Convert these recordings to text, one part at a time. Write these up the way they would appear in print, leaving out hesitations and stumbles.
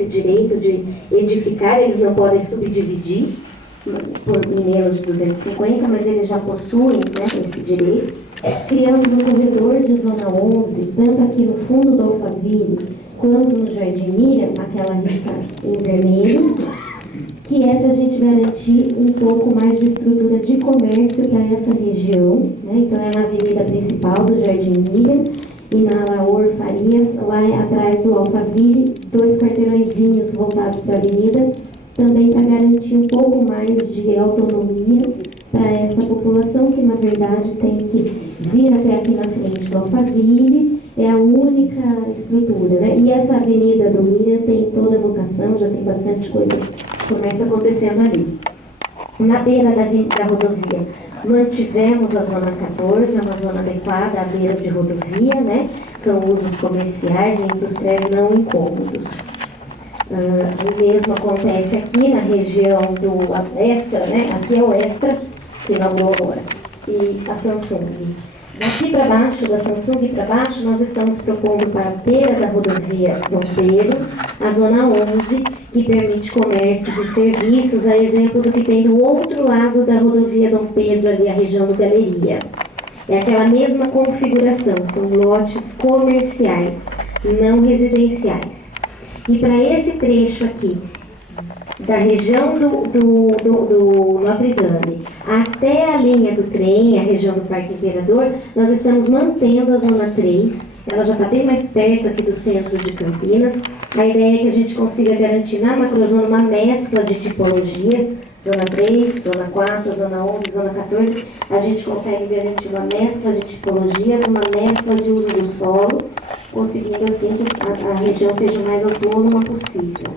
esse direito de edificar, eles não podem subdividir em menos de 250, mas eles já possuem, né, esse direito. Criamos um corredor de zona 11, tanto aqui no fundo do Alphaville, quanto no Jardim Miriam, aquela risca em vermelho, que é para a gente garantir um pouco mais de estrutura de comércio para essa região, né? Então é na avenida principal do Jardim Miriam e na Laor Farias, lá atrás do Alphaville, 2 quarteirõezinhos voltados para a avenida, também para garantir um pouco mais de autonomia para essa população que, na verdade, tem que vir até aqui na frente do Alphaville, é a única estrutura, né? E essa avenida do Miriam tem toda a vocação, já tem bastante coisa que começa acontecendo ali. Na beira da rodovia, mantivemos a zona 14, é uma zona adequada à beira de rodovia, né? São usos comerciais e industriais não incômodos. O mesmo acontece aqui na região do Extra, né? Aqui é o Extra, que inaugurou agora, e a Samsung. Daqui para baixo, da Samsung para baixo, nós estamos propondo para a beira da rodovia Dom Pedro, a zona 11, que permite comércios e serviços, a exemplo do que tem do outro lado da rodovia Dom Pedro, ali a região do Galeria. É aquela mesma configuração, são lotes comerciais, não residenciais. E para esse trecho aqui, da região do Notre Dame até a linha do trem, a região do Parque Imperador, nós estamos mantendo a zona 3, ela já está bem mais perto aqui do centro de Campinas. A ideia é que a gente consiga garantir na macrozona uma mescla de tipologias, zona 3, zona 4, zona 11, zona 14, a gente consegue garantir uma mescla de tipologias, uma mescla de uso do solo, conseguindo assim que a região seja o mais autônoma possível.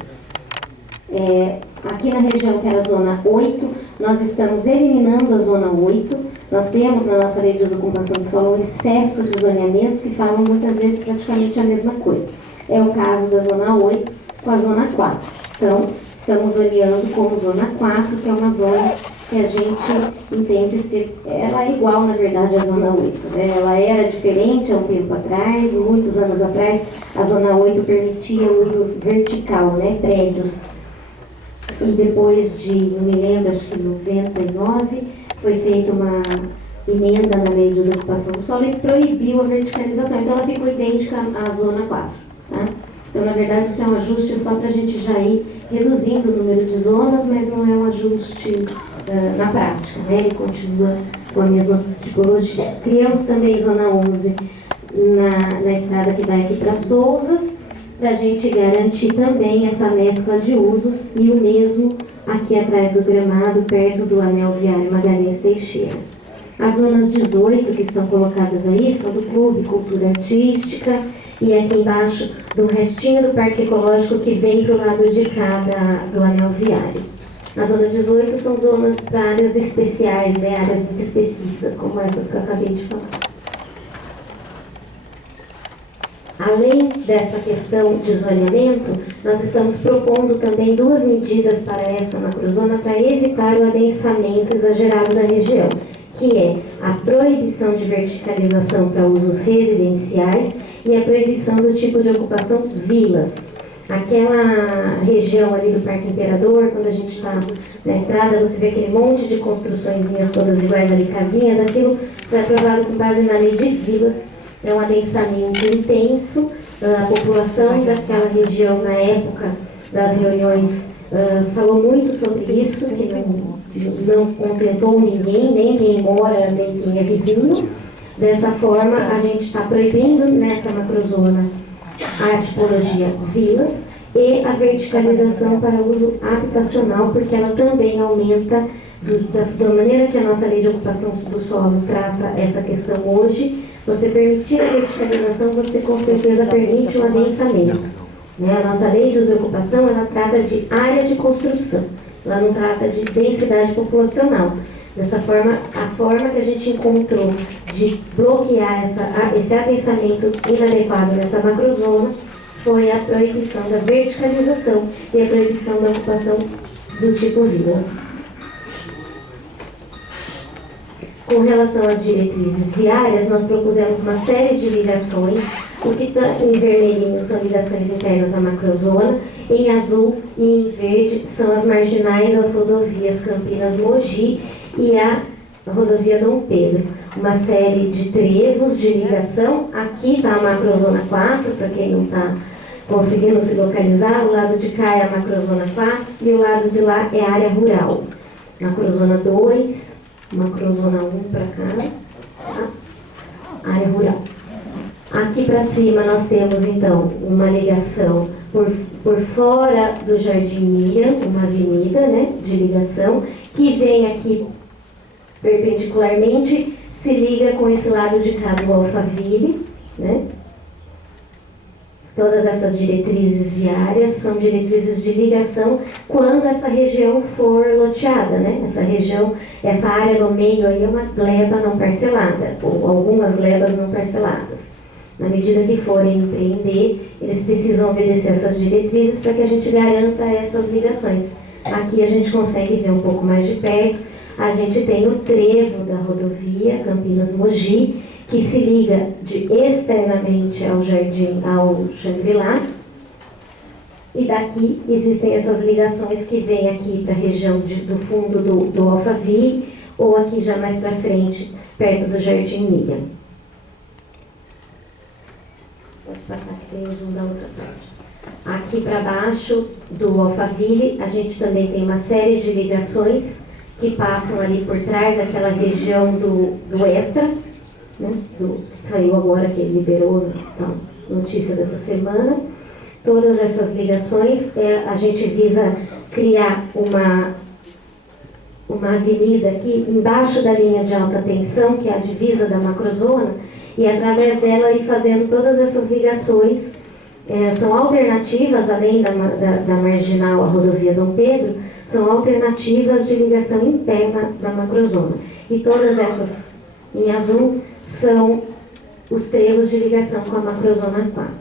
Aqui na região que era a zona 8, nós estamos eliminando a zona 8. Nós temos na nossa lei de uso e ocupação do solo um excesso de zoneamentos que falam muitas vezes praticamente a mesma coisa. É o caso da zona 8 com a zona 4. Então, estamos olhando como zona 4, que é uma zona que a gente entende ser, ela é igual, na verdade, à zona 8. Né? Ela era diferente há um tempo atrás, muitos anos atrás, a zona 8 permitia o uso vertical, né? Prédios. E depois de, não me lembro, acho que em 99, foi feita uma emenda na lei de uso e ocupação do solo e proibiu a verticalização. Então ela ficou idêntica à zona 4. Tá? Então, na verdade, isso é um ajuste só para a gente já ir reduzindo o número de zonas, mas não é um ajuste na prática, né? Ele continua com a mesma tipologia. Criamos também zona 11 na estrada que vai aqui para Sousas, para a gente garantir também essa mescla de usos, e o mesmo aqui atrás do gramado, perto do anel viário Magalhães Teixeira. As zonas 18 que estão colocadas aí são do Clube Cultura Artística, e aqui embaixo do restinho do Parque Ecológico que vem do lado de cá do anel viário. A zona 18 são zonas para áreas especiais, né? Áreas muito específicas, como essas que eu acabei de falar. Além dessa questão de zoneamento, nós estamos propondo também 2 medidas para essa macrozona para evitar o adensamento exagerado da região, que é a proibição de verticalização para usos residenciais e a proibição do tipo de ocupação vilas. Aquela região ali do Parque Imperador, quando a gente está na estrada, você vê aquele monte de construçõezinhas todas iguais ali, casinhas, aquilo foi aprovado com base na lei de vilas. É um adensamento intenso. A população daquela região, na época das reuniões, falou muito sobre isso, que não contentou ninguém, nem quem mora, nem quem é vizinho. Dessa forma, a gente está proibindo nessa macrozona a tipologia vilas e a verticalização para uso habitacional, porque ela também aumenta, da maneira que a nossa lei de ocupação do solo trata essa questão hoje. Você permitir a verticalização, você com certeza permite um adensamento. Né? A nossa lei de uso e ocupação, ela trata de área de construção, ela não trata de densidade populacional. Dessa forma, a forma que a gente encontrou de bloquear esse adensamento inadequado nessa macrozona foi a proibição da verticalização e a proibição da ocupação do tipo vilas. Com relação às diretrizes viárias, nós propusemos uma série de ligações O que está em vermelhinho são ligações internas da macrozona, em azul e em verde são as marginais, as rodovias Campinas-Mogi e a rodovia Dom Pedro. Uma série de trevos de ligação. Aqui está a macrozona 4, para quem não está conseguindo se localizar. O lado de cá é a macrozona 4 e o lado de lá é a área rural. Macrozona 2, macrozona 1 para cá, tá? Área rural. Aqui para cima nós temos então uma ligação por fora do Jardim Miriam, uma avenida, né, de ligação, que vem aqui perpendicularmente, se liga com esse lado de cá do Alphaville, né? Todas essas diretrizes viárias são diretrizes de ligação quando essa região for loteada, né? Essa região, essa área no meio aí é uma gleba não parcelada, ou algumas glebas não parceladas. Na medida que forem empreender, eles precisam obedecer essas diretrizes para que a gente garanta essas ligações. Aqui a gente consegue ver um pouco mais de perto. A gente tem o trevo da rodovia Campinas-Mogi, que se liga externamente ao jardim, ao Shangri-La. E daqui existem essas ligações que vêm aqui para a região do fundo do Alphaville, ou aqui já mais para frente, perto do Jardim Miriam. Pode passar que tem o zoom da outra parte. Aqui para baixo do Alphaville, a gente também tem uma série de ligações que passam ali por trás daquela região do Extra, né, que saiu agora, que ele liberou, então, notícia dessa semana. Todas essas ligações, a gente visa criar uma avenida aqui embaixo da linha de alta tensão, que é a divisa da macrozona, e através dela ir fazendo todas essas ligações. São alternativas, além da marginal à rodovia Dom Pedro, são alternativas de ligação interna da macrozona. E todas essas, em azul, são os trevos de ligação com a macrozona 4.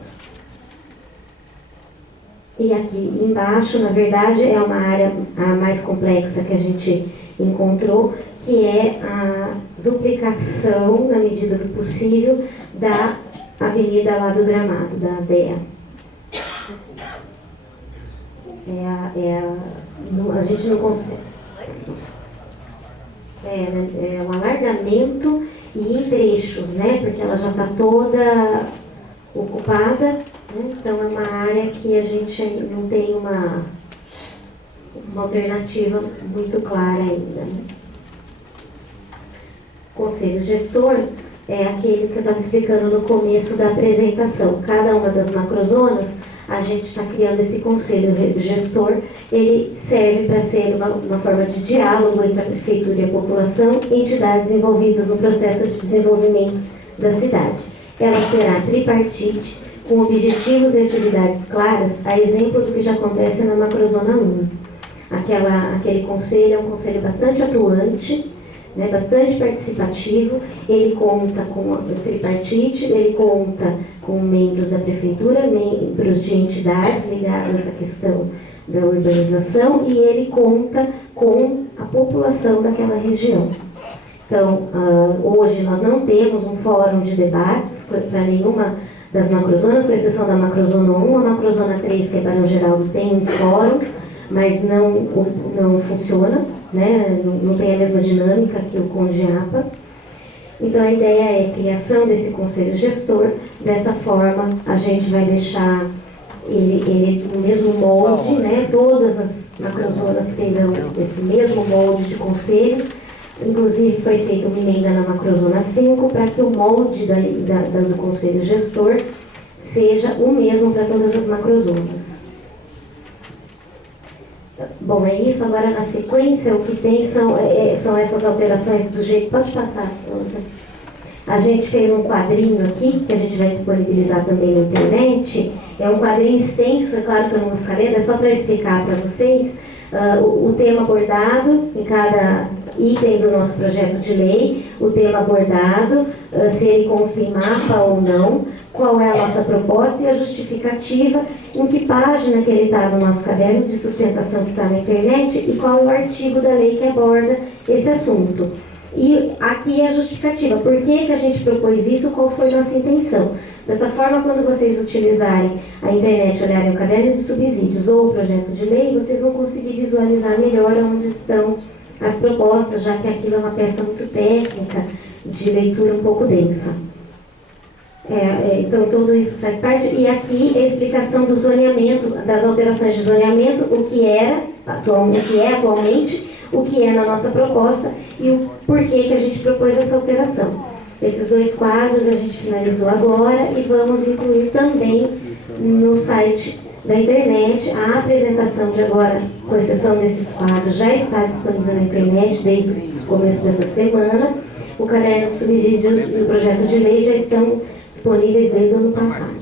E aqui embaixo, na verdade, é uma área a mais complexa que a gente encontrou, que é a duplicação, na medida do possível, da avenida lá do Gramado, da DEA. A gente não consegue. É um alargamento e em trechos, né? Porque ela já está toda ocupada, né? Então é uma área que a gente não tem uma alternativa muito clara ainda, né? Conselho gestor é aquele que eu estava explicando no começo da apresentação. Cada uma das macrozonas, a gente está criando esse conselho gestor. Ele serve para ser uma forma de diálogo entre a prefeitura e a população e entidades envolvidas no processo de desenvolvimento da cidade. Ela será tripartite, com objetivos e atividades claras, a exemplo do que já acontece na macrozona 1. Aquele conselho é um conselho bastante atuante, né, bastante participativo. Ele conta com a tripartite, ele conta com membros da prefeitura, membros de entidades ligadas à questão da urbanização, e ele conta com a população daquela região. Então, hoje nós não temos um fórum de debates para nenhuma das macrozonas, com exceção da macrozona 1, a macrozona 3, que é Barão Geraldo, tem um fórum, mas não funciona, né? Não tem a mesma dinâmica que o Condiapa. Então a ideia é a criação desse conselho gestor. Dessa forma a gente vai deixar ele no mesmo molde, né? Todas as macrozonas terão esse mesmo molde de conselhos. Inclusive foi feita uma emenda na macrozona 5 para que o molde do conselho gestor seja o mesmo para todas as macrozonas. Bom, é isso. Agora, na sequência, o que tem são essas alterações do jeito... Pode passar, Rosa. A gente fez um quadrinho aqui, que a gente vai disponibilizar também na internet. É um quadrinho extenso, é claro que eu não vou ficar lendo, é só para explicar para vocês o tema abordado em cada item do nosso projeto de lei, o tema abordado, se ele consta em mapa ou não, qual é a nossa proposta e a justificativa, em que página que ele está no nosso caderno de sustentação que está na internet e qual é o artigo da lei que aborda esse assunto. E aqui é a justificativa. Por que a gente propôs isso? Qual foi a nossa intenção? Dessa forma, quando vocês utilizarem a internet, olharem o caderno de subsídios ou o projeto de lei, vocês vão conseguir visualizar melhor onde estão as propostas, já que aquilo é uma peça muito técnica, de leitura um pouco densa. Então, tudo isso faz parte. E aqui a explicação do zoneamento, das alterações de zoneamento, o que é atualmente, o que é na nossa proposta e o porquê que a gente propôs essa alteração. Esses 2 quadros a gente finalizou agora e vamos incluir também no site da internet. A apresentação de agora, com exceção desses quadros, já está disponível na internet desde o começo dessa semana. O caderno de subsídio e o projeto de lei já estão disponíveis desde o ano passado.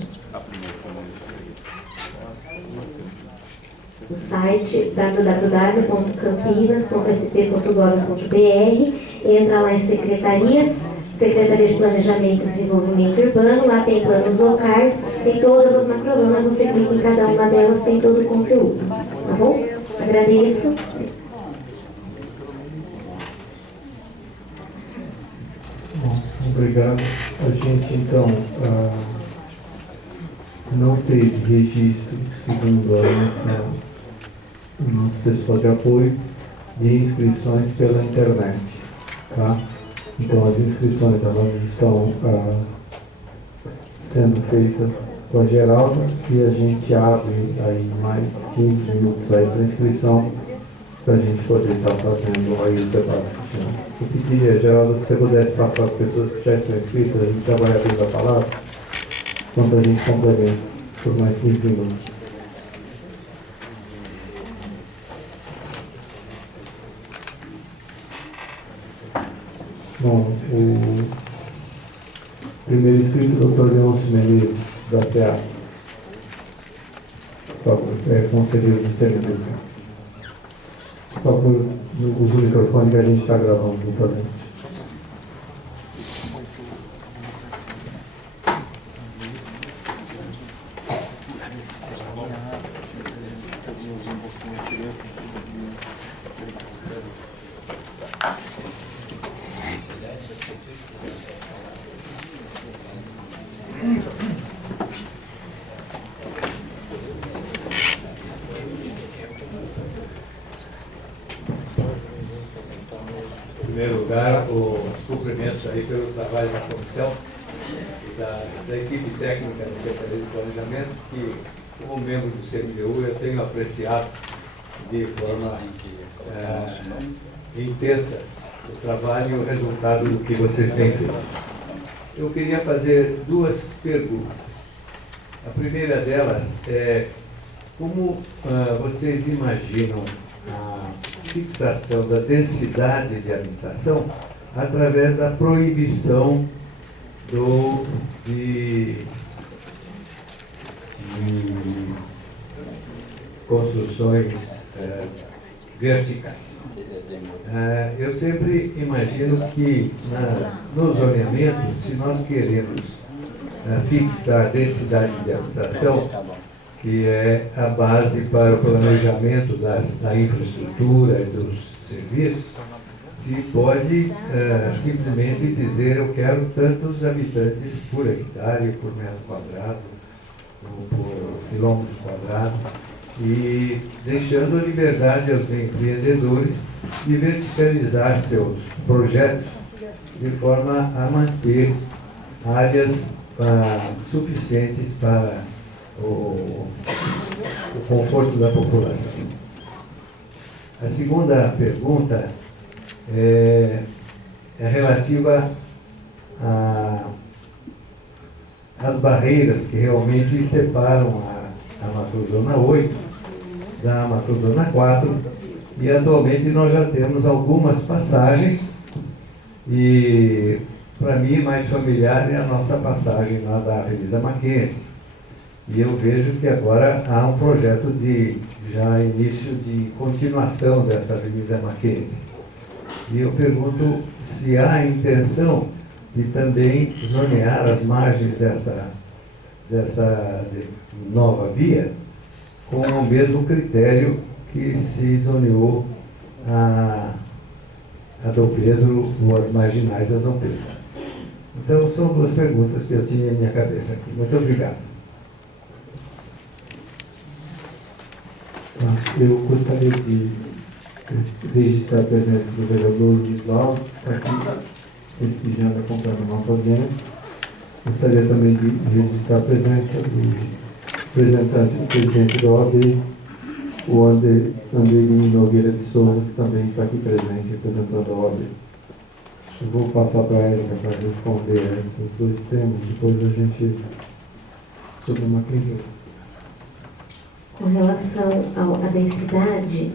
O site www.campinas.sp.gov.br, entra lá em secretarias, Secretaria de Planejamento e Desenvolvimento Urbano, lá tem planos locais, tem todas as macrozonas, você clica em cada uma delas, tem todo o conteúdo, tá bom? Agradeço. Bom, obrigado. A gente, então, não teve registro, segundo o nosso pessoal de apoio, de inscrições pela internet, tá? Então, as inscrições, elas estão sendo feitas com a Geralda e a gente abre aí mais 15 minutos aí para inscrição, para a gente poder estar fazendo aí os debates finais. Eu pediria, Geralda, se você pudesse passar as pessoas que já estão inscritas, a gente já vai abrir a palavra, enquanto a gente complementa por mais 15 minutos. Bom, o primeiro inscrito, o Dr. Leôncio Menezes, da PA. Por favor, conselheiro do servidor. Por favor, use o microfone que a gente está gravando no Leôncio. Em primeiro lugar, os cumprimentos aí pelo trabalho da comissão e da equipe técnica da Secretaria de Planejamento, que, como membro do CMDU, eu tenho apreciado de forma intensa o trabalho e o resultado do que vocês têm feito. Eu queria fazer 2 perguntas. A primeira delas é como vocês imaginam a fixação da densidade de habitação através da proibição de construções verticais. Eu sempre imagino que no zoneamento, se nós queremos fixar densidade de habitação, que é a base para o planejamento da infraestrutura e dos serviços, se pode simplesmente dizer eu quero tantos habitantes por hectare, por metro quadrado, ou por quilômetro quadrado, e deixando a liberdade aos empreendedores de verticalizar seus projetos de forma a manter áreas suficientes para o conforto da população. A segunda pergunta é relativa às barreiras que realmente separam a macrozona 8 da macrozona 4, e atualmente nós já temos algumas passagens, e para mim mais familiar é a nossa passagem lá da Avenida Mackenzie. E eu vejo que agora há um projeto de já início de continuação dessa Avenida Mackenzie. E eu pergunto se há a intenção de também zonear as margens dessa nova via com o mesmo critério que se zoneou a Dom Pedro ou as marginais a Dom Pedro. Então, são duas perguntas que eu tinha em minha cabeça aqui. Muito obrigado. Eu gostaria de registrar a presença do vereador Luiz Lauro, que está aqui prestigiando, acompanhando a nossa audiência. Gostaria também de registrar a presença do representante do presidente da OAB, o Anderlino Nogueira de Souza, que também está aqui presente, representando a OAB. Eu vou passar para a Érica para responder a esses dois temas, depois a gente sobre uma clínica. Com relação à densidade,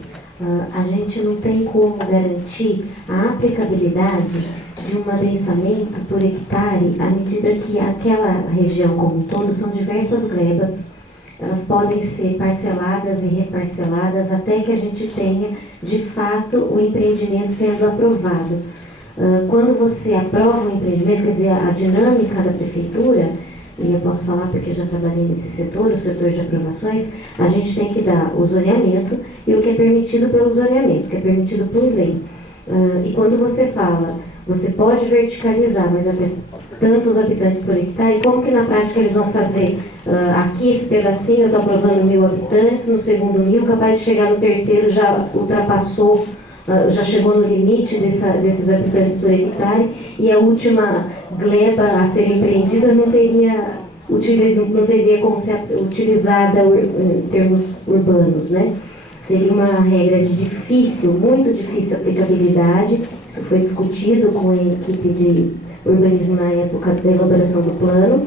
a gente não tem como garantir a aplicabilidade de um adensamento por hectare à medida que aquela região como um todo são diversas glebas. Elas podem ser parceladas e reparceladas até que a gente tenha, de fato, o empreendimento sendo aprovado. Quando você aprova um empreendimento, quer dizer, a dinâmica da prefeitura, e eu posso falar porque já trabalhei nesse setor, o setor de aprovações, a gente tem que dar o zoneamento e o que é permitido pelo zoneamento, o que é permitido por lei. E quando você fala, você pode verticalizar, mas até tantos habitantes por hectare, como que na prática eles vão fazer? Aqui esse pedacinho eu estou aprovando 1.000 habitantes, no segundo 1.000, capaz de chegar no terceiro já ultrapassou, já chegou no limite desses habitantes por hectare, e a última gleba a ser empreendida não teria como ser utilizada em termos urbanos, né? Seria uma regra de muito difícil aplicabilidade. Isso foi discutido com a equipe de urbanismo na época da elaboração do plano.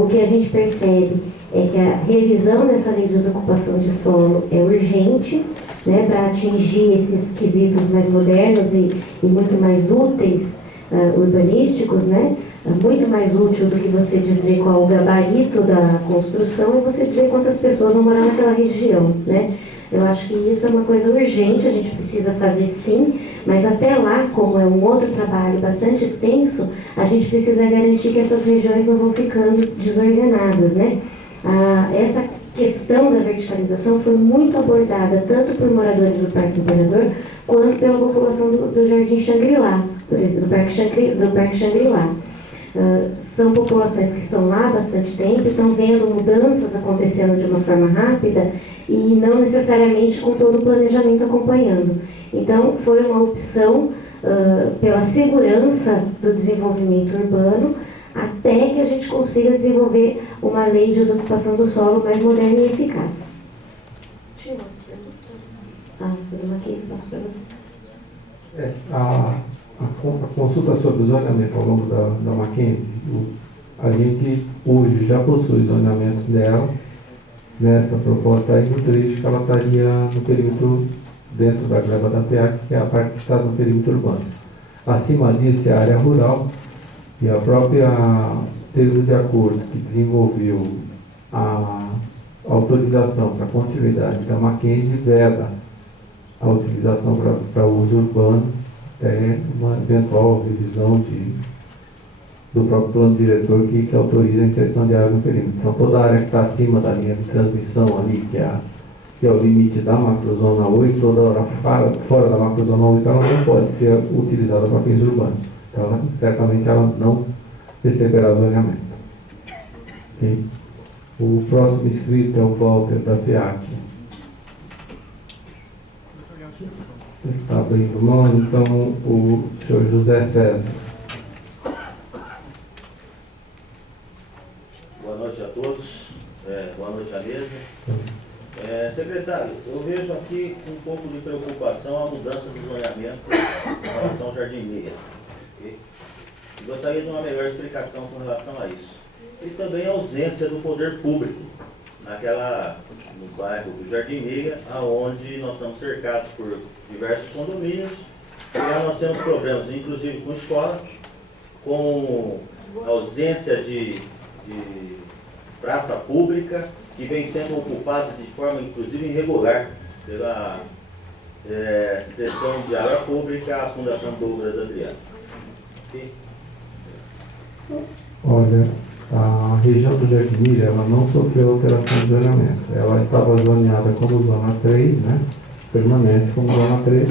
O que a gente percebe é que a revisão dessa lei de desocupação de solo é urgente, né, para atingir esses quesitos mais modernos e muito mais úteis urbanísticos, né? Muito mais útil do que você dizer qual o gabarito da construção é você dizer quantas pessoas vão morar naquela região, né? Eu acho que isso é uma coisa urgente, a gente precisa fazer sim, mas até lá, como é um outro trabalho bastante extenso, a gente precisa garantir que essas regiões não vão ficando desordenadas, né? Essa questão da verticalização foi muito abordada tanto por moradores do Parque Imperador quanto pela população do Jardim Xangri-Lá, por exemplo, do Parque Xangri-Lá. São populações que estão lá há bastante tempo, estão vendo mudanças acontecendo de uma forma rápida e não necessariamente com todo o planejamento acompanhando. Então, foi uma opção pela segurança do desenvolvimento urbano, até que a gente consiga desenvolver uma lei de desocupação do solo mais moderna e eficaz. Passo para você. A consulta sobre o zoneamento ao longo da Mackenzie, a gente hoje já possui zoneamento dela. Nesta proposta aí, no trecho que ela estaria no perímetro, dentro da gleba da PEAC, que é a parte que está no perímetro urbano. Acima disso é a área rural, e a própria termo de acordo que desenvolveu a autorização para a continuidade da Mackenzie veda a utilização para uso urbano, até uma eventual revisão do próprio plano diretor que autoriza a inserção de área no perímetro. Então, toda a área que está acima da linha de transmissão ali, que é o limite da macrozona 8, toda hora fora da macrozona 8, ela não pode ser utilizada para fins urbanos. Então, certamente ela não receberá zoneamento. Okay? O próximo inscrito é o Walter da FEAC. Está abrindo mão, então o senhor José César. Boa noite a todos, boa noite à mesa. Secretário, eu vejo aqui com um pouco de preocupação a mudança do zoneamento em relação ao Jardim Meia. Okay? E gostaria de uma melhor explicação com relação a isso. E também a ausência do poder público no bairro do Jardim Meia, onde nós estamos cercados por diversos condomínios, e lá nós temos problemas, inclusive com escola, com ausência de praça pública, que vem sendo ocupada de forma, inclusive, irregular pela seção de área pública, a Fundação Douglas Adriano. Okay? Olha, a região do Jardim ela não sofreu alteração de zoneamento. Ela estava zoneada como zona 3, né? Permanece como zona 3.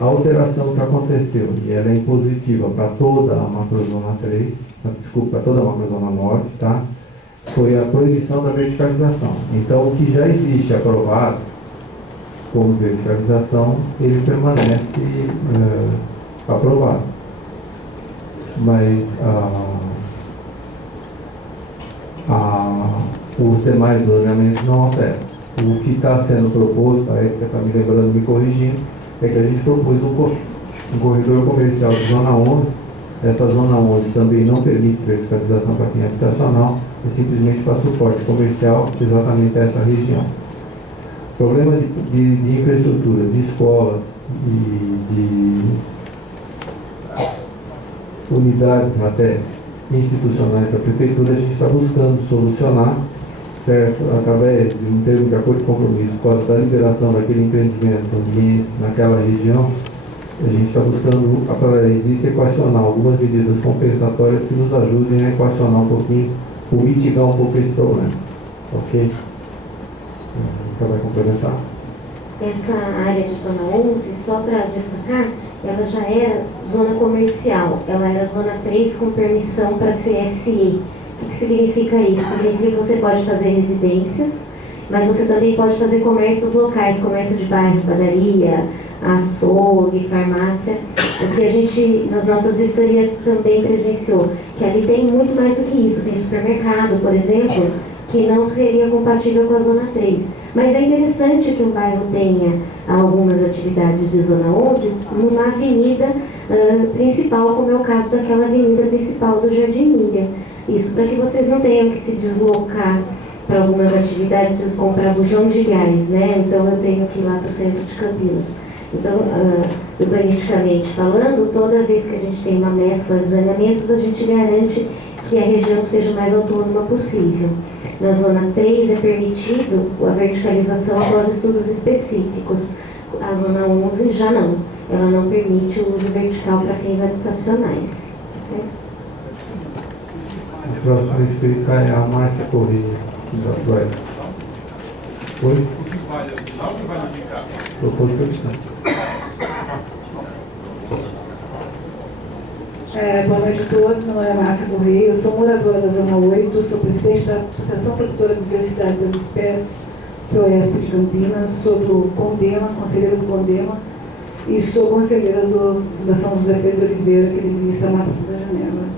A alteração que aconteceu, e ela é impositiva para toda a macrozona 3, desculpa, para toda a macrozona norte, tá? Foi a proibição da verticalização. Então, o que já existe aprovado como verticalização, ele permanece aprovado. Mas os demais zoneamentos não alteram. O que está sendo proposto, a época está me lembrando, me corrigindo, é que a gente propôs um corredor comercial de zona 11. Essa zona 11 também não permite verticalização para fim habitacional, é simplesmente para suporte comercial, exatamente a essa região. Problema de infraestrutura, de escolas e de unidades até institucionais da prefeitura, a gente está buscando solucionar, certo? Através de um termo de acordo de compromisso, por causa da liberação daquele empreendimento ambiente naquela região, a gente está buscando, através disso, equacionar algumas medidas compensatórias que nos ajudem a equacionar um pouquinho, ou mitigar um pouco esse problema. Ok? Vai complementar? Essa área de zona 11, só para destacar, ela já era zona comercial, ela era zona 3 com permissão para CSE. O que significa isso? Significa que você pode fazer residências, mas você também pode fazer comércios locais, comércio de bairro, padaria, açougue, farmácia. O que a gente, nas nossas vistorias, também presenciou, que ali tem muito mais do que isso. Tem supermercado, por exemplo, que não seria compatível com a zona 3. Mas é interessante que um bairro tenha algumas atividades de zona 11 numa avenida principal, como é o caso daquela avenida principal do Jardim Miriam. Isso para que vocês não tenham que se deslocar para algumas atividades, preciso comprar bujão de gás, né? Então eu tenho que ir lá para o centro de Campinas. Então, urbanisticamente falando, toda vez que a gente tem uma mescla de zoneamentos, a gente garante que a região seja o mais autônoma possível. Na zona 3 é permitido a verticalização após estudos específicos. A zona 11 já não. Ela não permite o uso vertical para fins habitacionais. Certo? A próxima inscrita é a Márcia Correia, da Atlético. Oi? O que vale avisar ou o que vale ficar? Propôs pela distância. Boa noite a todos, meu nome é Márcia Correia, eu sou moradora da Zona 8, sou presidente da Associação Produtora de Diversidade das Espécies, PROESP de Campinas, sou do CONDEMA, conselheira do CONDEMA, e sou conselheira da Fundação José Pedro Oliveira, que administra a Mata Santa Janela.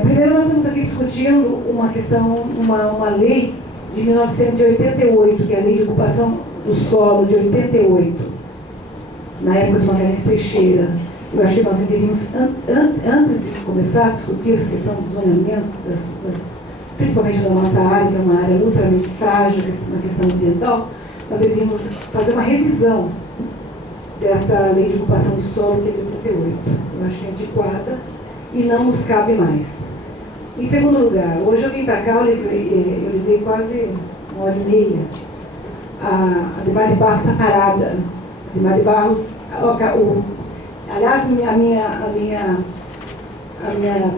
Primeiro, nós estamos aqui discutindo uma questão, uma lei de 1988, que é a Lei de Ocupação do Solo de 88, na época de Magalhães Teixeira. Eu acho que nós deveríamos, antes de começar a discutir essa questão do zoneamento, principalmente da nossa área, que é uma área ultramente frágil na questão ambiental, nós deveríamos fazer uma revisão dessa lei de ocupação de solo, que é de 88. Eu acho que é antiquada e não nos cabe mais. Em segundo lugar, hoje eu vim para cá, eu levei quase 1h30. A Demar de Barros está parada. A Demar de Barros... Aliás, a minha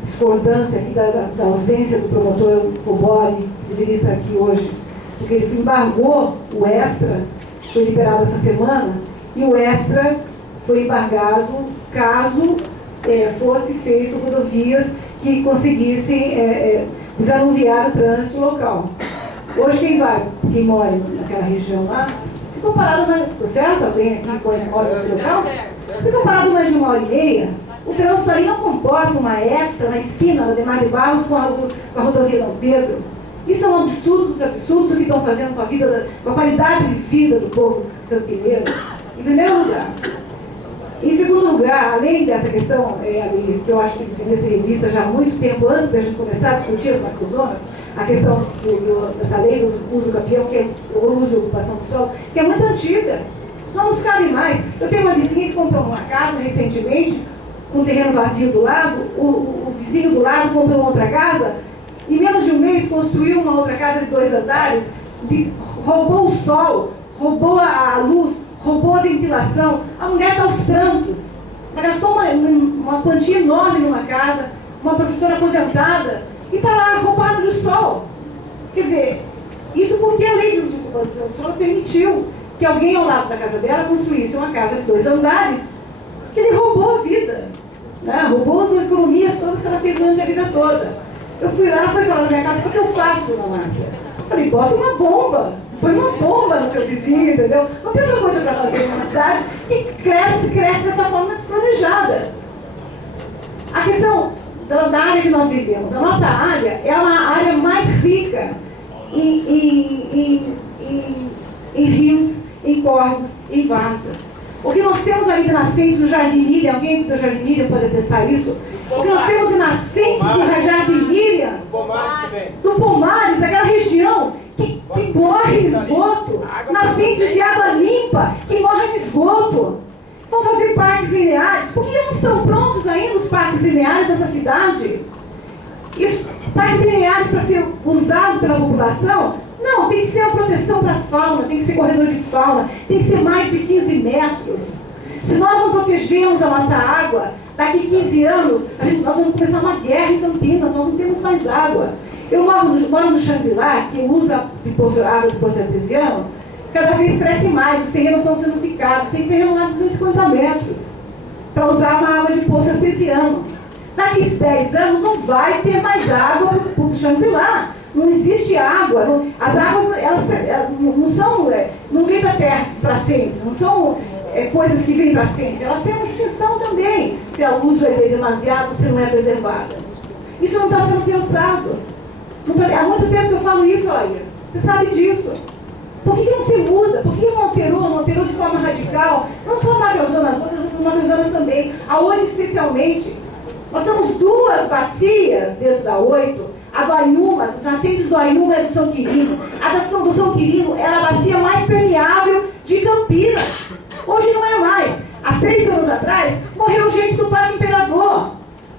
discordância aqui da ausência do promotor Cobori, que deveria estar aqui hoje, porque ele embargou o Extra, foi liberado essa semana, e o Extra foi embargado caso fosse feito rodovias que conseguissem desanuviar o trânsito local. Hoje quem mora naquela região lá, ficou parado mais... Estou certo? Alguém aqui mora nesse local? Ficou parado mais de 1h30. O trânsito ali não comporta uma Extra na esquina da Demar de Barros com a rodovia Dom Pedro. Isso é um absurdo dos absurdos o que estão fazendo com a qualidade de vida do povo campineiro. Em primeiro lugar. Em segundo lugar, além dessa questão, que eu acho que deveria ser revista já há muito tempo antes da gente começar a discutir as macrozonas, a questão dessa lei do uso campeão, que é o uso e ocupação do solo, que é muito antiga. Não nos cabe mais. Eu tenho uma vizinha que comprou uma casa recentemente, com um terreno vazio do lado, o vizinho do lado comprou uma outra casa, em menos de um mês construiu uma outra casa de 2 andares, roubou o sol, roubou a luz, roubou a ventilação. A mulher está aos prantos. Ela gastou uma quantia enorme numa casa, uma professora aposentada, e está lá roubado de sol. Quer dizer, isso porque a lei de uso e ocupação do solo permitiu que alguém ao lado da casa dela construísse uma casa de 2 andares, que ele roubou a vida, né? Roubou as economias todas que ela fez durante a vida toda. Eu fui lá, ela foi falar na minha casa, o que eu faço, dona Márcia? Eu falei, bota uma bomba, põe uma bomba no seu vizinho, entendeu? Não tem outra coisa para fazer numa cidade que cresce dessa forma despranejada. A questão da área que nós vivemos, a nossa área é uma área mais rica em rios, em córregos, em varzas. O que nós temos ali de nascentes do Jardim Miriam, alguém do Jardim Miriam pode atestar isso? O que nós temos de nascentes do Jardim Miriam, do Pomares, aquela região que morre no esgoto, nascentes de água limpa, que morre no esgoto. Vão fazer parques lineares. Por que não estão prontos ainda os parques lineares dessa cidade? Isso, parques lineares para ser usado pela população? Não, tem que ser uma proteção para a fauna, tem que ser corredor de fauna, tem que ser mais de 15 metros. Se nós não protegermos a nossa água, daqui 15 anos, nós vamos começar uma guerra em Campinas, nós não temos mais água. Eu moro no Xangri-Lá, que usa água de poço artesiano, cada vez cresce mais, os terrenos estão sendo picados, tem terreno lá de 250 metros, para usar uma água de poço artesiano. Daqui 10 anos não vai ter mais água para o Xangri-Lá. Não existe água, as águas elas não são, não vêm da terra para sempre, não são coisas que vêm para sempre, elas têm uma extinção também, se o uso é demasiado, se não é preservada. Isso não está sendo pensado. Há muito tempo que eu falo isso, olha, você sabe disso. Por que não se muda? Por que não alterou de forma radical? Não só a macrozona, as outras macrozonas também, a 8 especialmente. Nós temos 2 bacias dentro da 8, a do Aiuma, as nascentes do Aiuma é do São Quirino. A do São Quirino era a bacia mais permeável de Campinas. Hoje não é mais. Há 3 anos atrás, morreu gente do Parque Imperador.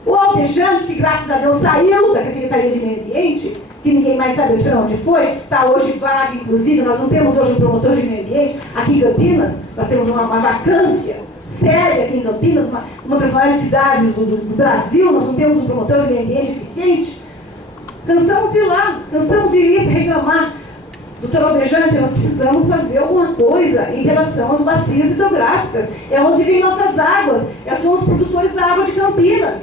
O Alpejante, que graças a Deus saiu da Secretaria de Meio Ambiente, que ninguém mais sabe para onde foi, está hoje vaga, inclusive, nós não temos hoje um promotor de meio ambiente aqui em Campinas, nós temos uma vacância séria aqui em Campinas, uma das maiores cidades do Brasil, nós não temos um promotor de meio ambiente eficiente. Cansamos de ir lá, cansamos de ir reclamar. Doutor Alpejante, nós precisamos fazer alguma coisa em relação às bacias hidrográficas. É onde vêm nossas águas, somos os produtores da água de Campinas.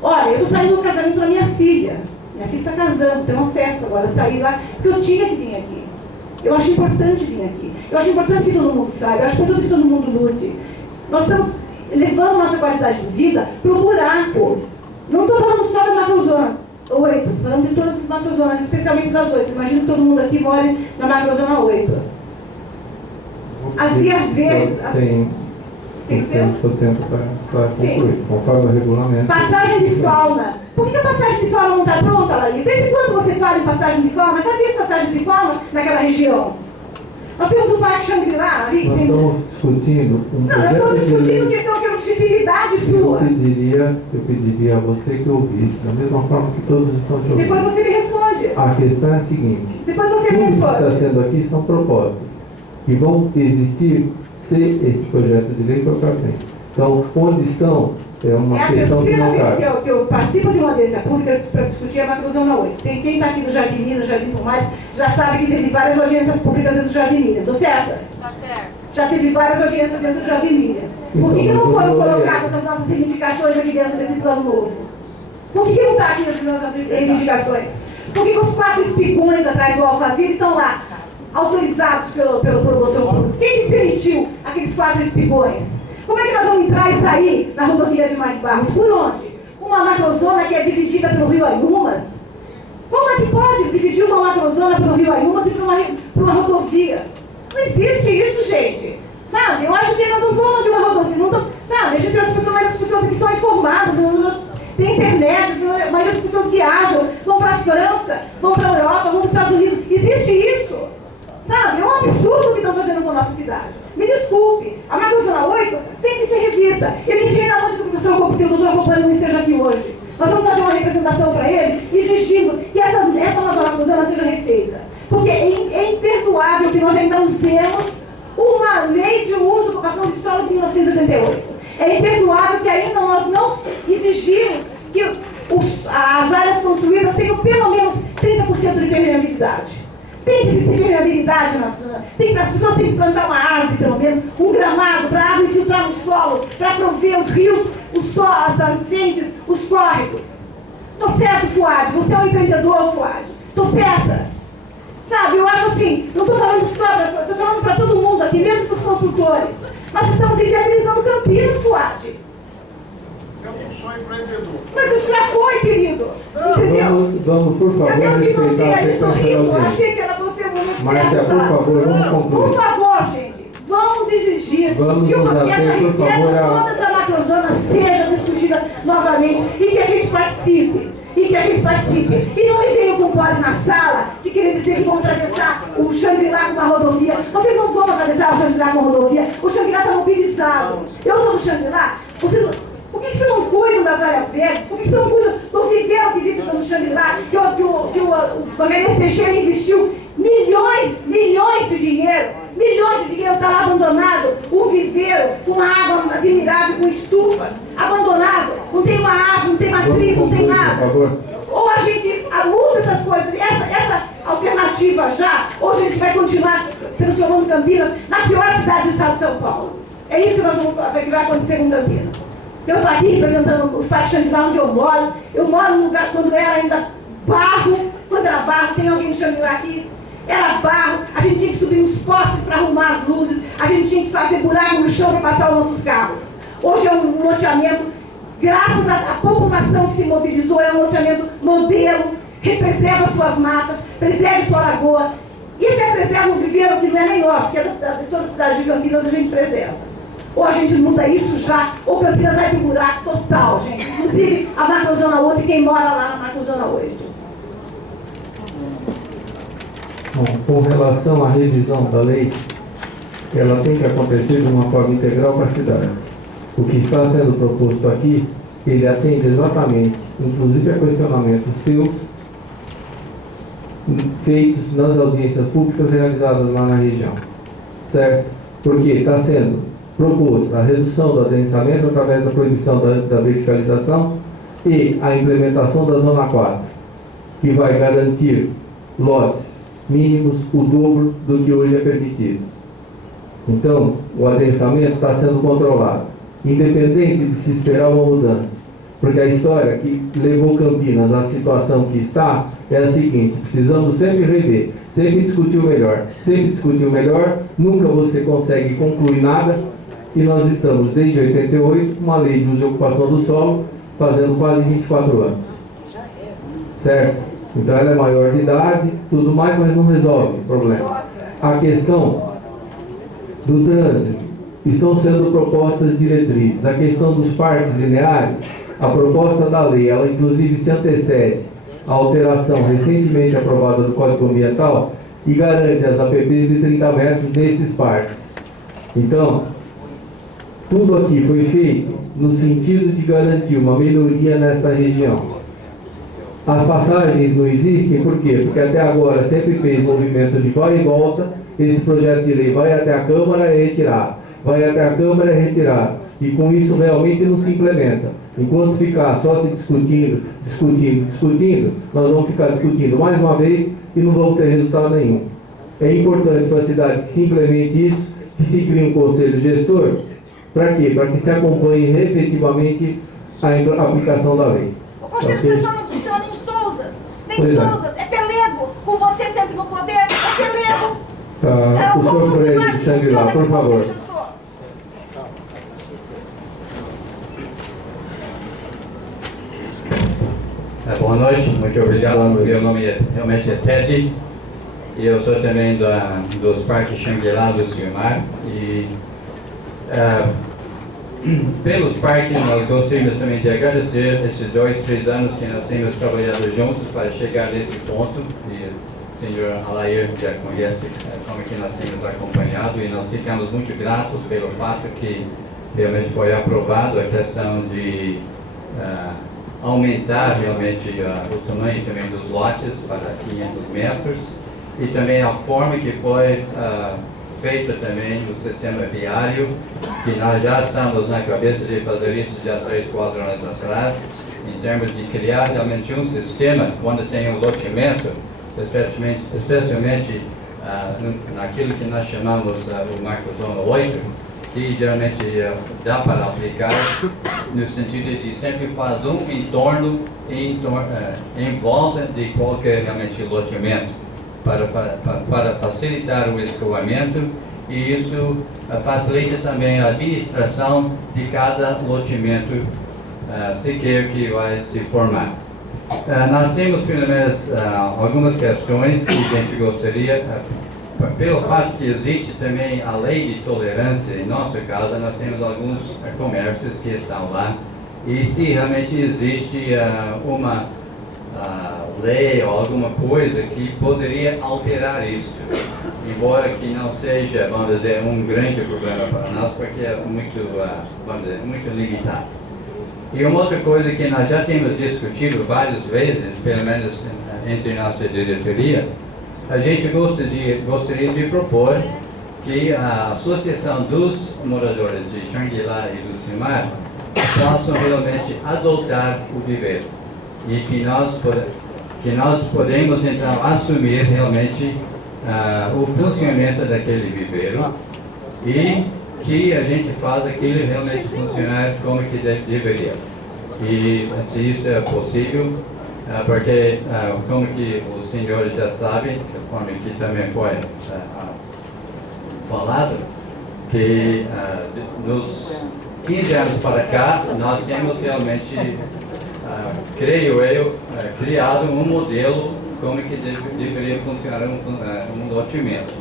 Olha, eu estou saindo do casamento da minha filha. Minha filha está casando, tem uma festa agora, eu saí lá, porque eu tinha que vir aqui. Eu acho importante vir aqui. Eu acho importante que todo mundo saiba, eu acho importante que todo mundo lute. Nós estamos levando nossa qualidade de vida para o buraco. Não estou falando só da macrozona 8, estou falando de todas as macrozonas, especialmente das 8. Imagino que todo mundo aqui mora na macrozona 8. As vias verdes... Tem o seu tempo para concluir, conforme o regulamento. Passagem de fauna. Por que a passagem de fauna não está pronta, Laís? Desde quando você fala em passagem de fauna? Cadê essa passagem de fauna naquela região? Nós temos o Parque Xangri-Lá ali. Nós estamos discutindo um projeto. Não, eu estou discutindo questão que é uma legitimidade sua. Eu pediria a você que ouvisse, da mesma forma que todos estão te ouvindo. Depois você me responde. A questão é a seguinte. Depois você me tudo responde. que está sendo aqui são propostas. E vão existir se este projeto de lei for para frente. Então, onde estão é uma questão que não cabe. É a terceira vez que eu participo de uma audiência pública para discutir a macrozona 8. Quem está aqui do Jardim Minas, Jardim Pomares, já sabe que teve várias audiências públicas dentro do Jardim Minas. Estou certa? Está certo. Já teve várias audiências dentro do Jardim Minas. Por que não foram colocadas as nossas reivindicações aqui dentro desse plano novo? Por que não está aqui as nossas reivindicações? Por que os 4 espigões atrás do Alphaville estão lá? Autorizados pelo promotor público. Quem que permitiu aqueles 4 espigões? Como é que nós vamos entrar e sair na rodovia de Mar de Barros? Por onde? Uma macrozona que é dividida pelo Rio Aiumas? Como é que pode dividir uma macrozona pelo Rio Aiumas e para uma rodovia? Não existe isso, gente. Sabe? Eu acho que nós não vamos de uma rodovia. Não tô, sabe? A gente tem a maioria das pessoas aqui são informadas, tem internet, a maioria das pessoas viajam, vão para a França, vão para a Europa, vão para os Estados Unidos. Existe isso. Sabe? É um absurdo o que estão fazendo com a nossa cidade. Me desculpe, a macrozona 8 tem que ser revista. Eu me indigna muito que o professor Copo, que o doutor Copo não esteja aqui hoje. Nós vamos fazer uma representação para ele, exigindo que essa nova macrozona seja refeita. Porque é imperdoável que nós ainda usemos uma lei de uso e ocupação de solo de 1988. É imperdoável que ainda nós não exigimos que as áreas construídas tenham pelo menos 30% de permeabilidade. Tem que existir permeabilidade, as pessoas têm que plantar uma árvore, pelo menos, um gramado para a água infiltrar no solo, para prover os rios, as nascentes, os córregos. Tô certo, Fuad? Você é um empreendedor, Fuad? Tô certa? Sabe, eu acho assim, não estou falando só, estou falando para todo mundo aqui, mesmo para os consultores. Nós estamos inviabilizando Campinas, Fuad. Eu não sou empreendedor. Mas isso já foi, querido. Entendeu? Vamos, por favor, Eu quero que você, respeitar a ele sequência da sorriu, eu audiência. achei que era você muito Márcia, certa. por favor, vamos concluir. Por favor, gente, vamos exigir Vamos que nos essa ater, por riqueza favor, a- toda essa macrozona seja discutida novamente e que a gente participe. E não me venham com pole na sala de querer dizer que vão atravessar o Xangri-Lá com uma rodovia. Vocês não vão atravessar o Xangri-Lá com uma rodovia. O Xangri-Lá está mobilizado. Eu sou do Xangri-Lá. Por que você não cuida das áreas verdes? Por que você não cuida do viveiro que existe no Xangri-Lá? Que o Magalhães Teixeira investiu milhões de dinheiro, está lá abandonado, um viveiro com uma água admirável, com estufas, abandonado, não tem uma árvore, não tem matriz, não tem nada. Por favor. Ou a gente muda essas coisas, essa alternativa já, ou a gente vai continuar transformando Campinas na pior cidade do estado de São Paulo. É isso que que vai acontecer com Campinas. Eu estou aqui representando os parques Xangri-Lá onde eu moro. Eu moro num lugar quando era ainda barro, tem alguém no Xangri-Lá aqui? Era barro, a gente tinha que subir nos postes para arrumar as luzes, a gente tinha que fazer buraco no chão para passar os nossos carros. Hoje é um loteamento, graças à população que se mobilizou, é um loteamento modelo, preserva suas matas, preserva sua lagoa e até preserva um viveiro que não é nem nosso, que é de toda a cidade de Campinas, a gente preserva. Ou a gente muda isso já, ou Campinas vai para o buraco total, gente. Inclusive a Macrozona 8 e quem mora lá na Macrozona 8. Bom, com relação à revisão da lei, ela tem que acontecer de uma forma integral para a cidade. O que está sendo proposto aqui, ele atende exatamente, inclusive a questionamentos seus, feitos nas audiências públicas realizadas lá na região. Certo? Porque está sendo proposta a redução do adensamento através da proibição da verticalização e a implementação da Zona 4, que vai garantir lotes mínimos o dobro do que hoje é permitido. Então, o adensamento está sendo controlado, independente de se esperar uma mudança. Porque a história que levou Campinas à situação que está é a seguinte: precisamos sempre rever, sempre discutir o melhor, nunca você consegue concluir nada, e nós estamos, desde 88, com uma lei de uso e ocupação do solo, fazendo quase 24 anos. Certo? Então ela é maior de idade, tudo mais, mas não resolve o problema. A questão do trânsito, estão sendo propostas diretrizes. A questão dos parques lineares, a proposta da lei, ela inclusive se antecede à alteração recentemente aprovada do Código Ambiental e garante as APPs de 30 metros nesses parques. Então, tudo aqui foi feito no sentido de garantir uma melhoria nesta região. As passagens não existem, por quê? Porque até agora sempre fez movimento de vai e volta, esse projeto de lei vai até a Câmara e é retirado, vai até a Câmara e é retirado, e com isso realmente não se implementa. Enquanto ficar só se discutindo, nós vamos ficar discutindo mais uma vez e não vamos ter resultado nenhum. É importante para a cidade que se implemente isso, que se crie um conselho gestor, para quê? Para que se acompanhe efetivamente a aplicação da lei. O Conselho de Gestão não funciona em Souzas, nem Pois é. Souzas, é pelego, com você sempre no poder, é pelego. O senhor Freire de Xangri-Lá, por favor. Boa noite, muito obrigado. Meu nome realmente é Teddy e eu sou também dos parques Xangri-Lá do Silmar. E pelos parques nós gostaríamos também de agradecer esses 2-3 anos que nós temos trabalhado juntos para chegar nesse ponto. E o senhor Alair já conhece como que nós temos acompanhado e nós ficamos muito gratos pelo fato que realmente foi aprovado a questão de aumentar realmente o tamanho também dos lotes para 500 metros e também a forma que foi feita também o sistema viário, que nós já estamos na cabeça de fazer isso já 3-4 anos atrás, em termos de criar realmente um sistema, quando tem um loteamento, especialmente naquilo que nós chamamos o Marco Zona 8, que geralmente dá para aplicar no sentido de sempre fazer um entorno em volta de qualquer realmente loteamento para facilitar o escoamento, e isso facilita também a administração de cada loteamento sequer que vai se formar. Nós temos pelo menos algumas questões que a gente gostaria, pelo fato que existe também a lei de tolerância. Em nosso caso, nós temos alguns comércios que estão lá, e se realmente existe uma lei ou alguma coisa que poderia alterar isso, embora que não seja, vamos dizer, um grande problema para nós, porque é muito, vamos dizer, muito limitado. E uma outra coisa que nós já temos discutido várias vezes, pelo menos entre nossa diretoria, a gente gostaria de propor que a Associação dos Moradores de Xangri-Lá e Lucimar possam realmente adotar o viveiro, e que nós podemos então assumir realmente o funcionamento daquele viveiro, e que a gente faz aquilo realmente funcionar como que deveria. E se isso é possível, porque como que os senhores já sabem, conforme que também foi falado, que nos 15 anos para cá nós temos realmente, creio eu, criado um modelo como que deveria funcionar um loteamento,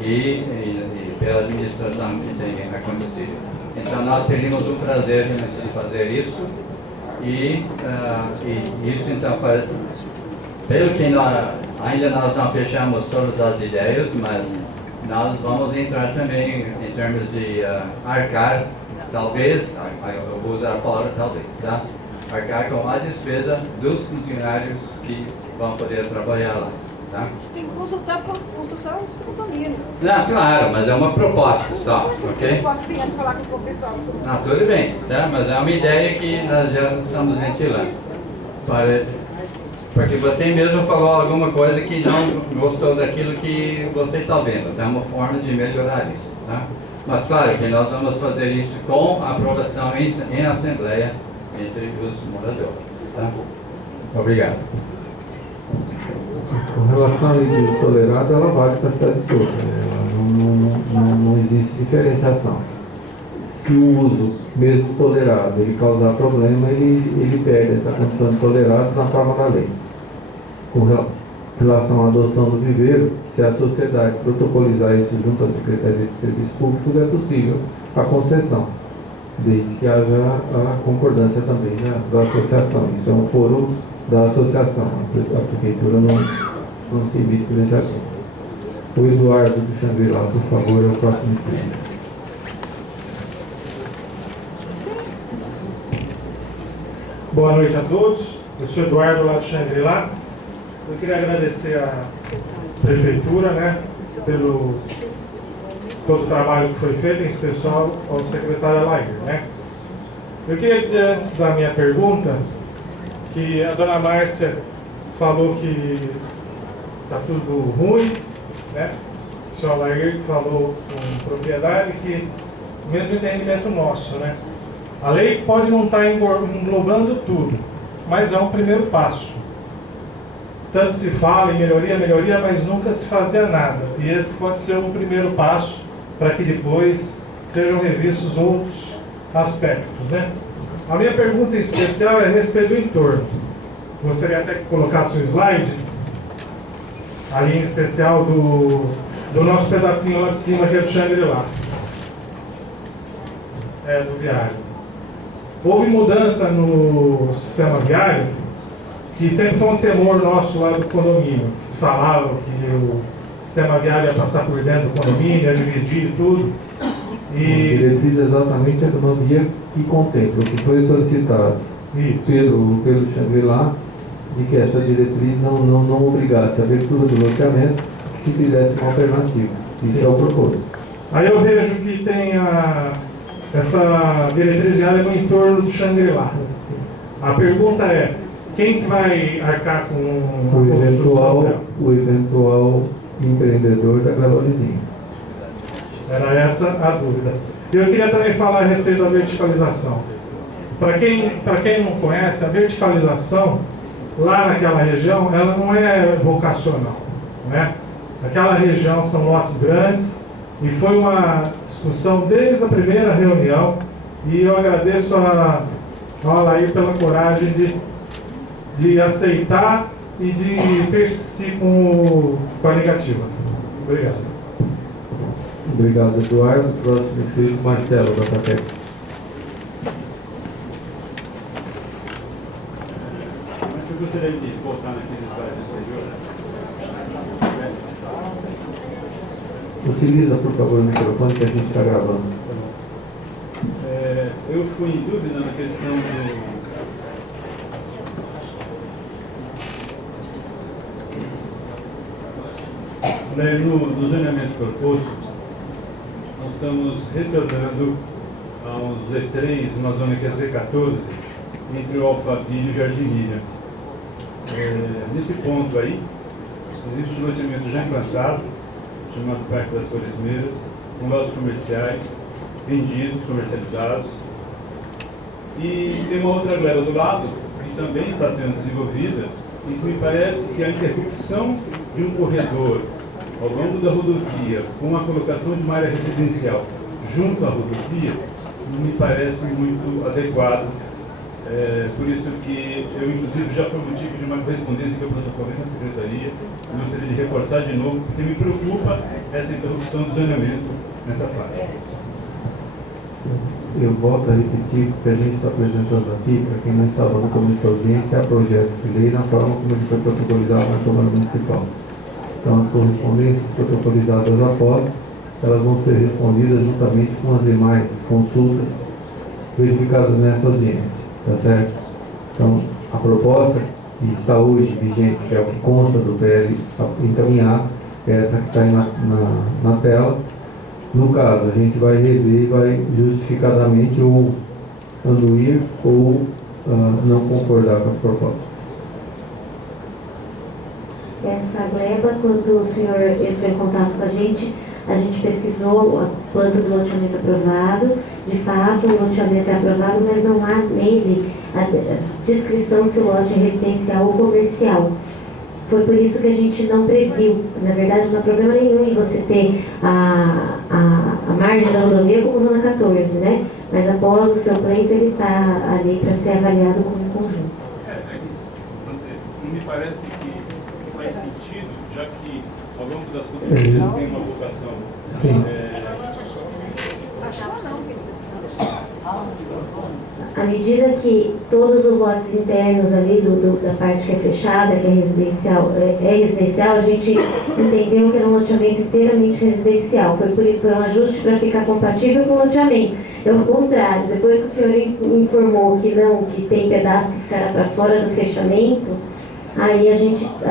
e pela administração que tem acontecido. Então nós teríamos o prazer realmente de fazer isso, e isso então, pelo que ainda nós não fechamos todas as ideias, mas nós vamos entrar também em termos de arcar, talvez, eu vou usar a palavra talvez, tá? Arcar com a despesa dos funcionários que vão poder trabalhar lá. Tá? Tem que consultar com o condomínio. Não, claro, mas é uma proposta só, ok? Eu posso sim, antes de falar com o pessoal. Não, tudo bem, tá? Mas é uma ideia que nós já estamos ventilando. Porque você mesmo falou alguma coisa que não gostou daquilo que você está vendo. Tem uma forma de melhorar isso, tá? Mas claro que nós vamos fazer isso com aprovação em assembleia entre os moradores, tá? Obrigado. Com relação à lei de uso tolerado, ela vale para a cidade toda, né? Não existe diferenciação. Se o uso, mesmo tolerado, ele causar problema, ele perde essa condição de tolerado na forma da lei. Com relação à adoção do viveiro, se a sociedade protocolizar isso junto à Secretaria de Serviços Públicos, é possível a concessão, desde que haja a concordância também da associação. Isso é um foro da associação. A prefeitura não se investe nesse assunto. O Eduardo do Xangri-Lá, por favor, é o próximo inscrito. Boa noite a todos. Eu sou Eduardo lá do Xangri-Lá. Eu queria agradecer à prefeitura, né, pelo todo o trabalho que foi feito, em especial ao secretário Alair, né. Eu queria dizer antes da minha pergunta que a dona Márcia falou que está tudo ruim, né? O senhor Alair falou com propriedade que o mesmo entendimento nosso, né? A lei pode não estar englobando tudo, mas é um primeiro passo. Tanto se fala em melhoria, mas nunca se fazia nada. E esse pode ser um primeiro passo para que depois sejam revistos outros aspectos, né? A minha pergunta em especial é a respeito do entorno. Gostaria até que colocasse o slide, ali em especial do nosso pedacinho lá de cima, que é do Xangri-Lá. Do viário. Houve mudança no sistema viário, que sempre foi um temor nosso lá do condomínio, que se falava que o sistema viário ia passar por dentro do condomínio, ia dividir tudo. A diretriz exatamente é de uma via que contempla o que foi solicitado pelo Xangri-Lá, de que essa diretriz não obrigasse a abertura do loteamento, que se fizesse uma alternativa. Isso é o propósito. Aí eu vejo que tem essa diretriz viária no entorno do Xangri-Lá. A pergunta é, quem que vai arcar com a O construção dela? eventual empreendedor da Gravalizinha. Era essa a dúvida. Eu queria também falar a respeito da verticalização. Para quem não conhece, a verticalização, lá naquela região, ela não é vocacional, né? Aquela região são lotes grandes, e foi uma discussão desde a primeira reunião, e eu agradeço a Alair pela coragem de aceitar e de persistir com a negativa. Obrigado. Obrigado, Eduardo. Próximo inscrito, Marcelo, da Catec. Mas eu gostaria de voltar naquele slide anterior. Utiliza, por favor, o microfone que a gente está gravando. Eu fico em dúvida na questão do... No zoneamento proposto, nós estamos retornando a um Z3, uma zona que é Z14, entre o Alphaville e o Jardim Miriam. Nesse ponto aí, existe um loteamento já implantado, chamado Parque das Quaresmeiras, com lotes comerciais, vendidos, comercializados. E tem uma outra gleba do lado, que também está sendo desenvolvida, e que me parece que a interrupção de um corredor ao longo da rodovia, com a colocação de uma área residencial junto à rodovia, não me parece muito adequado. Por isso que eu, inclusive, já foi motivo de uma correspondência que eu protocolei na Secretaria. Eu gostaria de reforçar de novo, porque me preocupa essa interrupção do zoneamento nessa fase. Eu volto a repetir que a gente está apresentando aqui, para quem não estava no começo da audiência, é projeto de lei na forma como ele foi protocolizado na Câmara Municipal. Então, as correspondências protocolizadas após, elas vão ser respondidas juntamente com as demais consultas verificadas nessa audiência, tá certo? Então, a proposta que está hoje vigente, que é o que consta do PL encaminhado, é essa que está aí na tela. No caso, a gente vai rever e vai justificadamente ou anuir ou não concordar com as propostas. Essa gleba, quando o senhor entrou em contato com a gente pesquisou a planta do loteamento aprovado. De fato, o loteamento é aprovado, mas não há nele a descrição se o lote é residencial ou comercial. Foi por isso que a gente não previu. Na verdade, não há problema nenhum em você ter a margem da rodovia como zona 14, né? Mas após o seu pleito, ele está ali para ser avaliado como um conjunto. Me parece que faz sentido, já que ao longo das rodovias tem uma vocação. Sim. À medida que todos os lotes internos ali da parte que é fechada, que é residencial, a gente entendeu que era um loteamento inteiramente residencial. Foi por isso, foi um ajuste para ficar compatível com o loteamento. É o contrário, depois que o senhor informou que não, que tem pedaço que ficará para fora do fechamento, aí a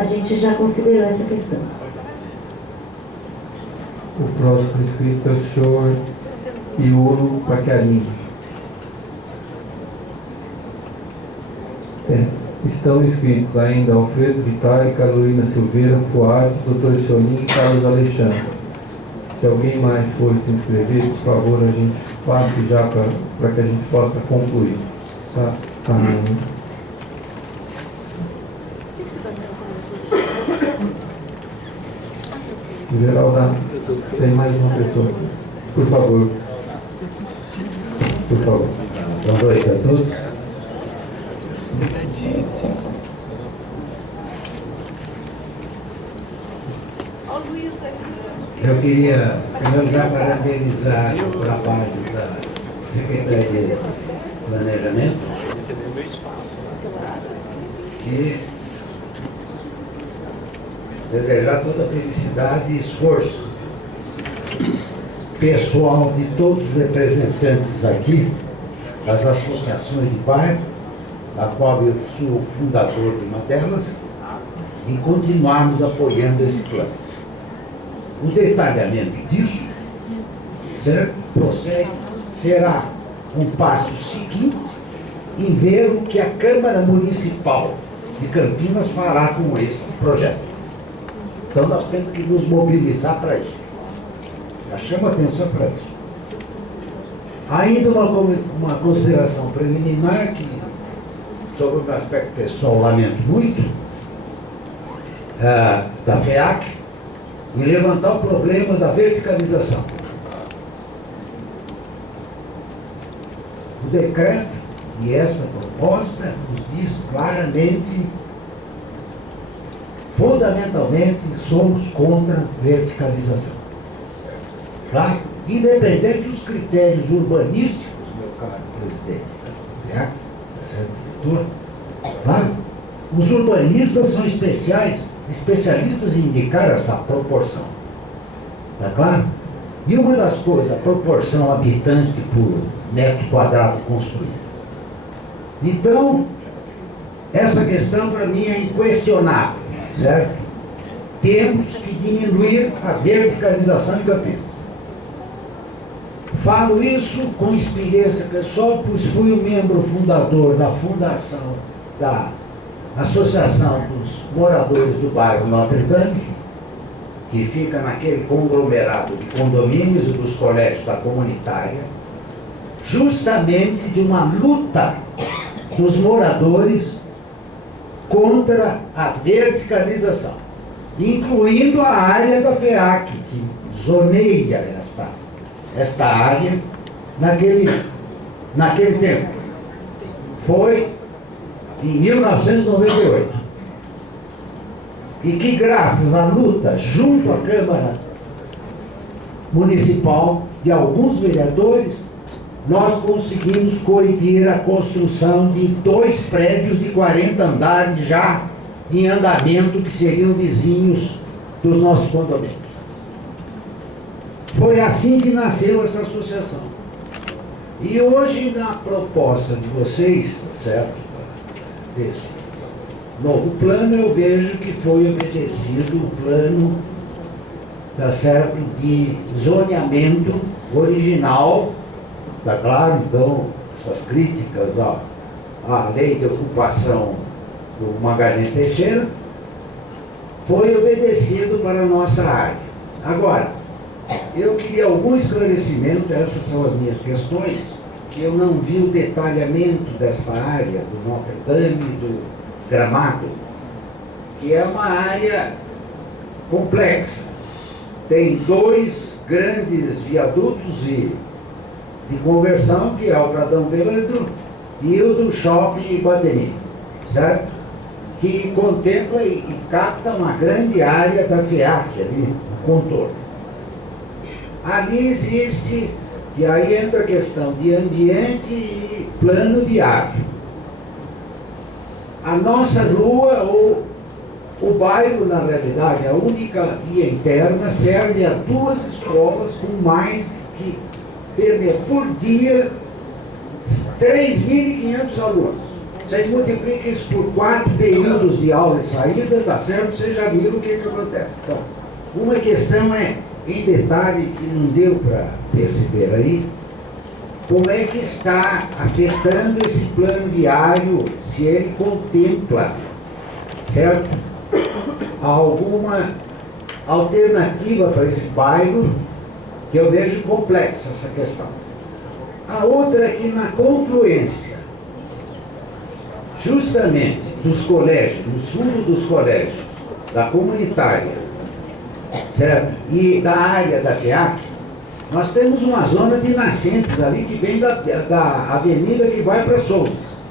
gente já considerou essa questão. O próximo inscrito é o senhor Iolo Paquiarim. Estão inscritos ainda Alfredo Vitale, Carolina Silveira, Fuad, Dr. Sionim e Carlos Alexandre. Se alguém mais for se inscrever, por favor, a gente passe já para que a gente possa concluir. Tá? Geralda, tem mais uma pessoa. Por favor. Por favor. Boa noite a todos. Eu queria, em primeiro lugar, parabenizar o trabalho da Secretaria de Planejamento, e desejar toda a felicidade e esforço pessoal de todos os representantes aqui, das associações de bairro, da qual eu sou fundador de uma delas, e continuarmos apoiando esse plano. O detalhamento disso será um passo seguinte em ver o que a Câmara Municipal de Campinas fará com esse projeto. Então nós temos que nos mobilizar para isso. Já chamo a atenção para isso. Ainda uma consideração preliminar que, sobre o meu aspecto pessoal, lamento muito, da FEAC, em levantar o problema da verticalização. O decreto e esta proposta nos diz claramente, fundamentalmente, somos contra a verticalização. Claro? Independente dos critérios urbanísticos, meu caro presidente, tá certo, diretor? Claro? Os urbanistas são especialistas em indicar essa proporção. Tá claro? E uma das coisas, a proporção habitante por metro quadrado construído. Então, essa questão para mim é inquestionável, certo? Temos que diminuir a verticalização em Campinas. Falo isso com experiência pessoal, pois fui o membro fundador da fundação da Associação dos Moradores do Bairro Notre Dame, que fica naquele conglomerado de condomínios e dos colégios da comunitária, justamente de uma luta dos moradores contra a verticalização, incluindo a área da FEAC, que zoneia esta área naquele tempo. Foi em 1998. E que graças à luta junto à Câmara Municipal de alguns vereadores, nós conseguimos coibir a construção de 2 prédios de 40 andares já em andamento, que seriam vizinhos dos nossos condomínios. Foi assim que nasceu essa associação. E hoje, na proposta de vocês, certo, desse novo plano, eu vejo que foi obedecido o plano, tá certo, de zoneamento original, tá claro? Então, essas críticas à lei de ocupação do Magalhães Teixeira foi obedecido para a nossa área. Agora, eu queria algum esclarecimento, essas são as minhas questões, que eu não vi o detalhamento dessa área do Notre Dame, do Gramado, que é uma área complexa. Tem 2 grandes viadutos de conversão, que é o Pradão Velandro e o do Shopping Iguatemi, certo? Que contempla e capta uma grande área da FEAC ali, no contorno. Ali existe, e aí entra a questão de ambiente e plano viário. A nossa rua, ou o bairro, na realidade, a única via interna, serve a 2 escolas com mais que, por dia, 3.500 alunos. Vocês multipliquem isso por 4 períodos de aula e saída, tá certo? Vocês já viram o que acontece. Então, uma questão é, em detalhe, que não deu para perceber aí, como é que está afetando esse plano viário, se ele contempla, certo, alguma alternativa para esse bairro, que eu vejo complexa essa questão. A outra é que na confluência, justamente dos colégios, nos fundos dos colégios, da comunitária, certo, e da área da FEAC, nós temos uma zona de nascentes ali que vem da avenida que vai para Souzas,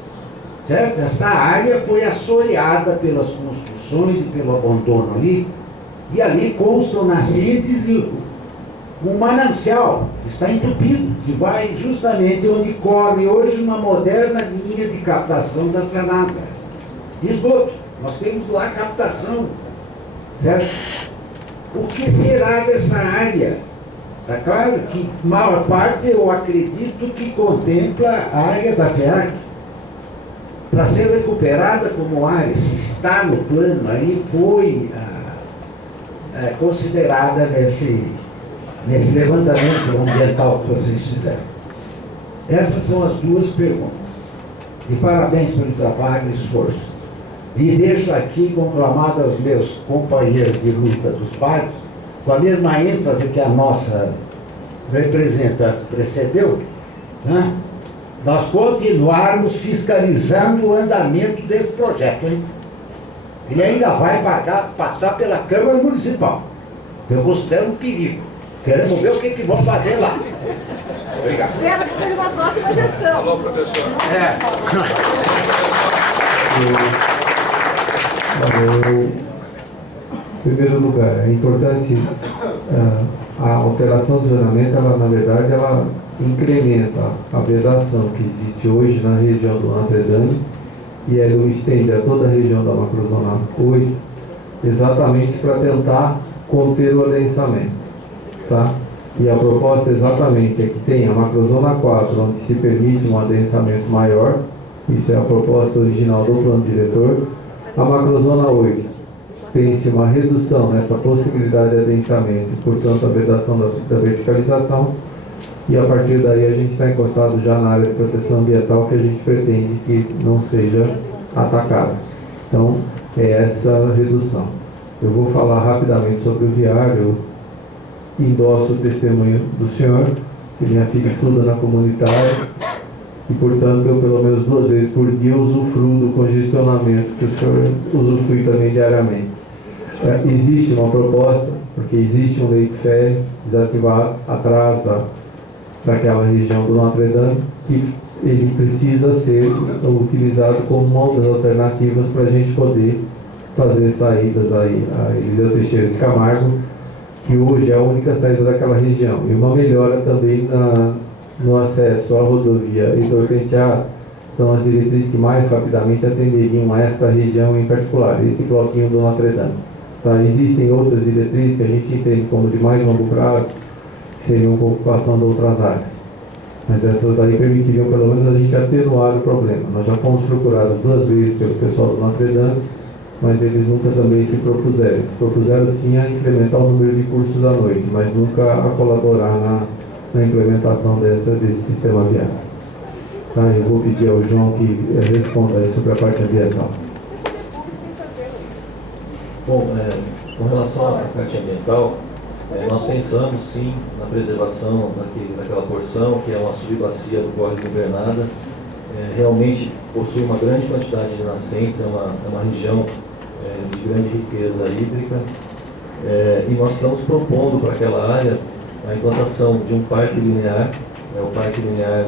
certo? Essa área foi assoreada pelas construções e pelo abandono ali, e ali constam nascentes e um manancial que está entupido, que vai justamente onde corre hoje uma moderna linha de captação da Sanasa, de esgoto. Nós temos lá captação, certo? O que será dessa área? Está claro que maior parte, eu acredito, que contempla a área da FEAC. Para ser recuperada como área, se está no plano, aí foi considerada nesse levantamento ambiental que vocês fizeram. Essas são as 2 perguntas. E parabéns pelo trabalho e esforço. E deixo aqui conclamado aos meus companheiros de luta dos bairros, com a mesma ênfase que a nossa representante precedeu, né? Nós continuarmos fiscalizando o andamento desse projeto, hein? Ele ainda vai passar pela Câmara Municipal. Eu considero um perigo. Queremos ver o que vão fazer lá. Obrigado. Espero que seja uma próxima gestão. Alô, professor. Em primeiro lugar, é importante a alteração do zonamento, ela, na verdade, ela incrementa a vedação que existe hoje na região do Notre Dame e ela estende a toda a região da macrozona 8, exatamente para tentar conter o adensamento, tá? E a proposta exatamente é que tenha a macrozona 4, onde se permite um adensamento maior, isso é a proposta original do plano diretor. A macrozona 8 tem-se uma redução nessa possibilidade de adensamento e, portanto, a vedação da verticalização, e a partir daí a gente está encostado já na área de proteção ambiental que a gente pretende que não seja atacada. Então, é essa redução. Eu vou falar rapidamente sobre o viário. Endosso o testemunho do senhor, que minha filha estuda na comunitária e, portanto, eu pelo menos 2 vezes por dia usufruo do congestionamento que o senhor usufrui também diariamente. Existe uma proposta, porque existe um leito férreo desativado atrás daquela região do Notre Dame, que ele precisa ser utilizado como uma das alternativas para a gente poder fazer saídas aí a Eliseu Teixeira de Camargo, que hoje é a única saída daquela região, e uma melhora também no acesso à rodovia Heitor Penteado. São as diretrizes que mais rapidamente atenderiam a esta região em particular, esse bloquinho do Notre Dame. Tá? Existem outras diretrizes que a gente entende como de mais longo prazo, que seriam uma ocupação de outras áreas. Mas essas daí permitiriam pelo menos a gente atenuar o problema. Nós já fomos procurados 2 vezes pelo pessoal do Notre Dame, mas eles nunca também se propuseram. Se propuseram sim a incrementar o número de cursos à noite, mas nunca a colaborar na implementação desse sistema viário. Tá? Eu vou pedir ao João que responda aí sobre a parte ambiental. Bom, com relação à parte ambiental, nós pensamos sim na preservação daquela porção, que é uma subbacia do Córrego Governada. Realmente possui uma grande quantidade de nascentes, é uma região de grande riqueza hídrica, e nós estamos propondo para aquela área a implantação de um parque linear, o Parque Linear